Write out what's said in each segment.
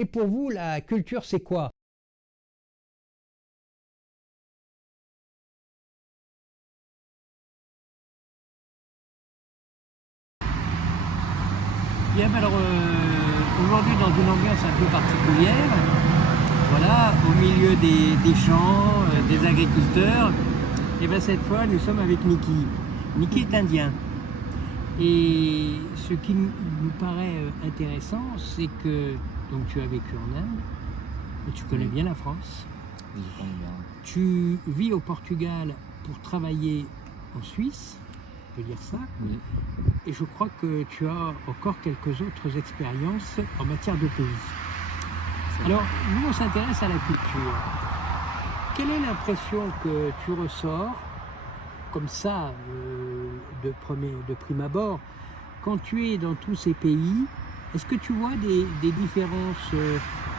Et pour vous, la culture, c'est quoi? Bien, alors aujourd'hui dans une ambiance un peu particulière, voilà, au milieu des champs, des agriculteurs, et bien cette fois nous sommes avec Niki. Niki est indien. Et ce qui nous paraît intéressant, c'est que donc tu as vécu en Inde, et tu connais bien la France. Oui, je connais bien. Tu vis au Portugal pour travailler en Suisse, on peut dire ça. Oui. Et je crois que tu as encore quelques autres expériences en matière de pays. Alors, nous, on s'intéresse à la culture. Quelle est l'impression que tu ressors, comme ça, de prime abord, quand tu es dans tous ces pays? Est-ce que tu vois des différences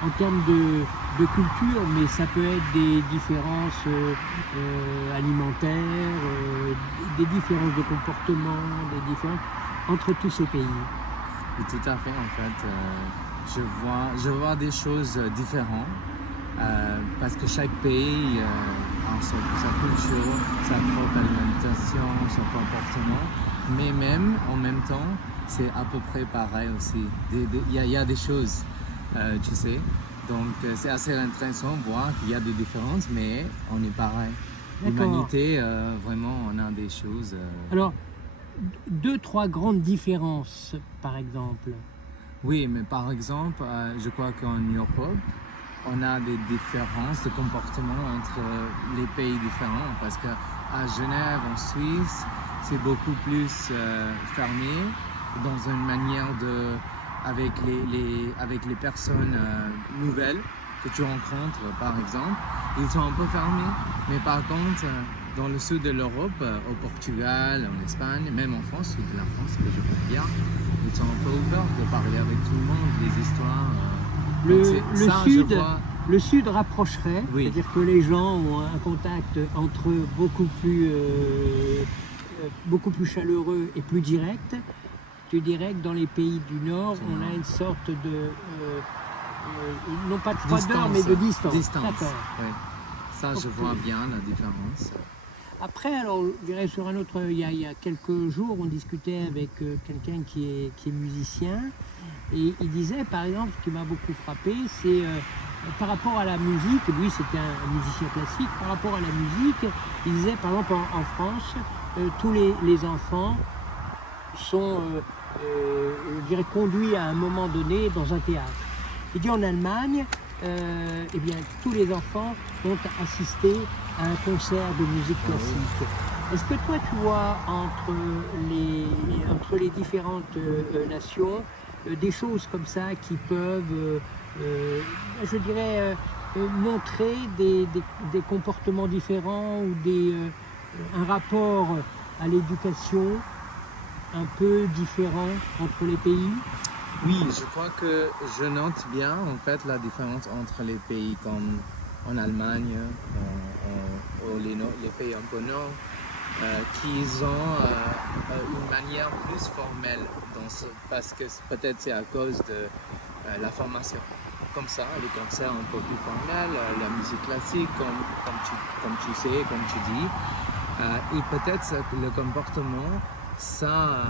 en termes de culture, mais ça peut être des différences alimentaires, des différences de comportement, des différences entre tous ces pays? Oui, tout à fait, en fait. Je vois des choses différentes parce que chaque pays a sa culture, sa propre alimentation, son comportement, mais même en même temps, c'est à peu près pareil aussi. Il y a des choses, tu sais. Donc c'est assez intéressant de voir qu'il y a des différences, mais on est pareil. L'humanité, vraiment, on a des choses. Alors, deux, trois grandes différences, par exemple. Oui, mais par exemple, je crois qu'en Europe, on a des différences de comportement entre les pays différents. Parce qu'à Genève, en Suisse, c'est beaucoup plus fermé dans une manière de, avec les personnes nouvelles que tu rencontres, par exemple. Ils sont un peu fermés. Mais par contre, dans le sud de l'Europe, au Portugal, en Espagne, même en France, sud de la France, que je connais bien, ils sont un peu ouverts de parler avec tout le monde, les histoires. Le sud rapprocherait, oui. C'est-à-dire que les gens ont un contact entre eux beaucoup plus chaleureux et plus direct. Tu dirais que dans les pays du Nord, on a une sorte de, non pas de froideur, mais de distance. D'accord. Oui. Ça, je vois bien la différence. Après, alors, je dirais sur un autre, il y a quelques jours, on discutait avec quelqu'un qui est musicien, et il disait, par exemple, ce qui m'a beaucoup frappé, c'est par rapport à la musique, lui c'était un musicien classique, par rapport à la musique, il disait, par exemple, en France, tous les enfants sont, je dirais, conduits à un moment donné dans un théâtre. Il dit en Allemagne, eh bien, tous les enfants ont assisté à un concert de musique classique. Est-ce que toi tu vois entre les différentes nations des choses comme ça qui peuvent, je dirais, montrer des comportements différents ou un rapport à l'éducation un peu différent entre les pays? Oui, je crois que je note bien en fait la différence entre les pays comme en Allemagne, les pays un peu nord, qui ont une manière plus formelle parce que peut-être c'est à cause de la formation. Comme ça, les concerts un peu plus formels, la musique classique, comme tu sais, comme tu dis, et peut-être le comportement. Ça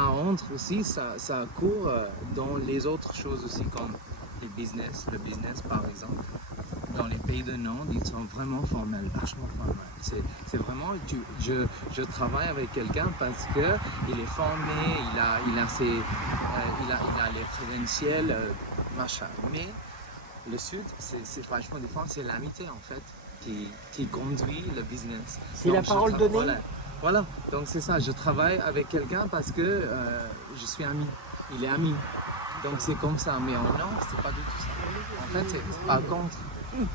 entre aussi, ça court dans les autres choses aussi comme le business par exemple. Dans les pays de Nord, ils sont vraiment formels, vachement formels. C'est vraiment, je travaille avec quelqu'un parce que il est formé, il a les crédentiels, machin. Mais le Sud, c'est vachement différent, c'est l'amitié en fait qui conduit le business. C'est la parole donnée. Voilà, donc c'est ça, je travaille avec quelqu'un parce que je suis ami, il est ami. Donc c'est comme ça, mais en Nord, c'est pas du tout ça. En fait, par contre,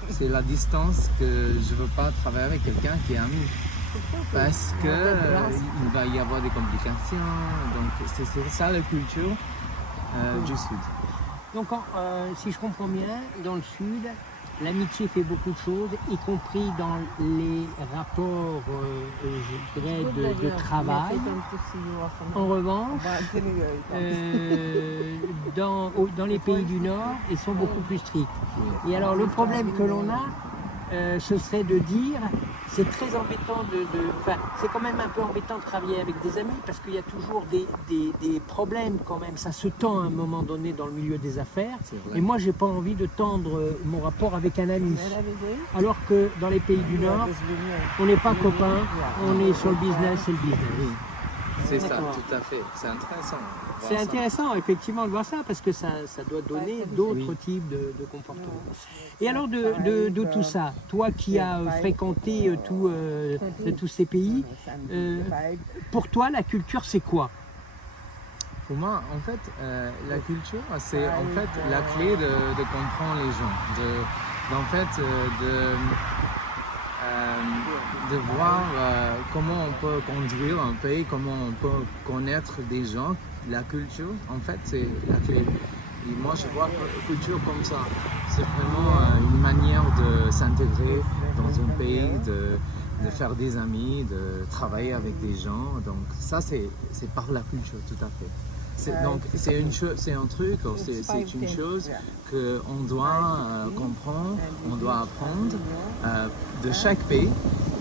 c'est la distance que je veux pas travailler avec quelqu'un qui est ami. Parce que il va y avoir des complications, donc c'est ça la culture du Sud. Donc si je comprends bien, dans le Sud, l'amitié fait beaucoup de choses, y compris dans les rapports, je dirais, de travail. En revanche, dans les pays du Nord, ils sont beaucoup plus stricts. Et alors le problème que l'on a, ce serait de dire, c'est très embêtant enfin, c'est quand même un peu embêtant de travailler avec des amis parce qu'il y a toujours des problèmes quand même, ça se tend à un moment donné dans le milieu des affaires. Et moi, j'ai pas envie de tendre mon rapport avec un ami. Alors que dans les pays du Nord, on n'est pas copains, on est sur le business, c'est le business. C'est ça, tout à fait. C'est intéressant. C'est intéressant, effectivement, de voir ça, parce que ça doit donner d'autres types de comportements. Et alors, de tout ça, toi qui as fréquenté tous ces pays, pour toi, la culture, c'est quoi? Pour moi, en fait, la culture, c'est en fait la clé de comprendre les gens. De voir comment on peut conduire un pays, comment on peut connaître des gens. La culture, en fait, c'est la clé. Et moi, je vois la culture comme ça. C'est vraiment une manière de s'intégrer dans un pays, de faire des amis, de travailler avec des gens. Donc ça, c'est par la culture, tout à fait. Donc c'est un truc, c'est une chose qu'on doit comprendre, on doit apprendre de chaque pays.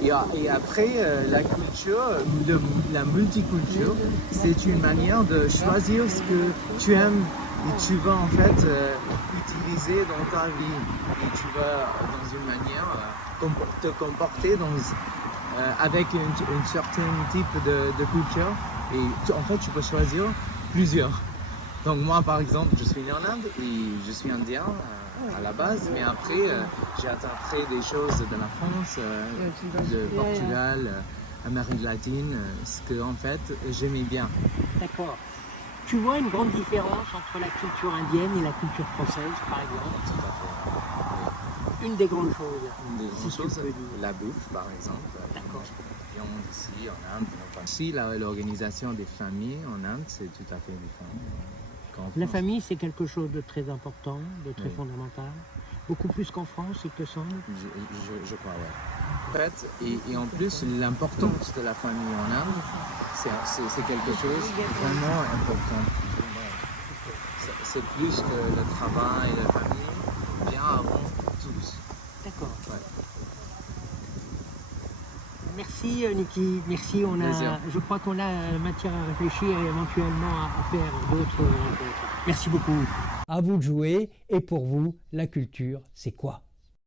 Et après, la culture, la multiculture, c'est une manière de choisir ce que tu aimes et tu vas en fait utiliser dans ta vie. Et tu vas dans une manière te comporter avec un certain type de culture. Et en fait, tu peux choisir plusieurs. Donc moi, par exemple, je suis né en Inde et je suis indien à la base, mais après, j'ai attrapé des choses de la France, de Portugal, Amérique latine, ce que en fait, j'aimais bien. D'accord. Tu vois une grande différence entre la culture indienne et la culture française, par exemple? Tout à fait. Une des grandes choses. Une des grandes choses, la bouffe, par exemple. D'accord. Ici en Inde. Ici, l'organisation des familles en Inde, c'est tout à fait différent. La famille, c'est quelque chose de très important, de très fondamental. Beaucoup plus qu'en France, il te semble? Je crois, oui. En fait, et en plus, l'importance de la famille en Inde, c'est quelque chose de vraiment important. C'est plus que le travail et la famille, bien avant tous. D'accord. Ouais. Merci Niki, merci. Je crois qu'on a matière à réfléchir et éventuellement à faire d'autres rencontres. Merci beaucoup. À vous de jouer. Et pour vous, la culture, c'est quoi?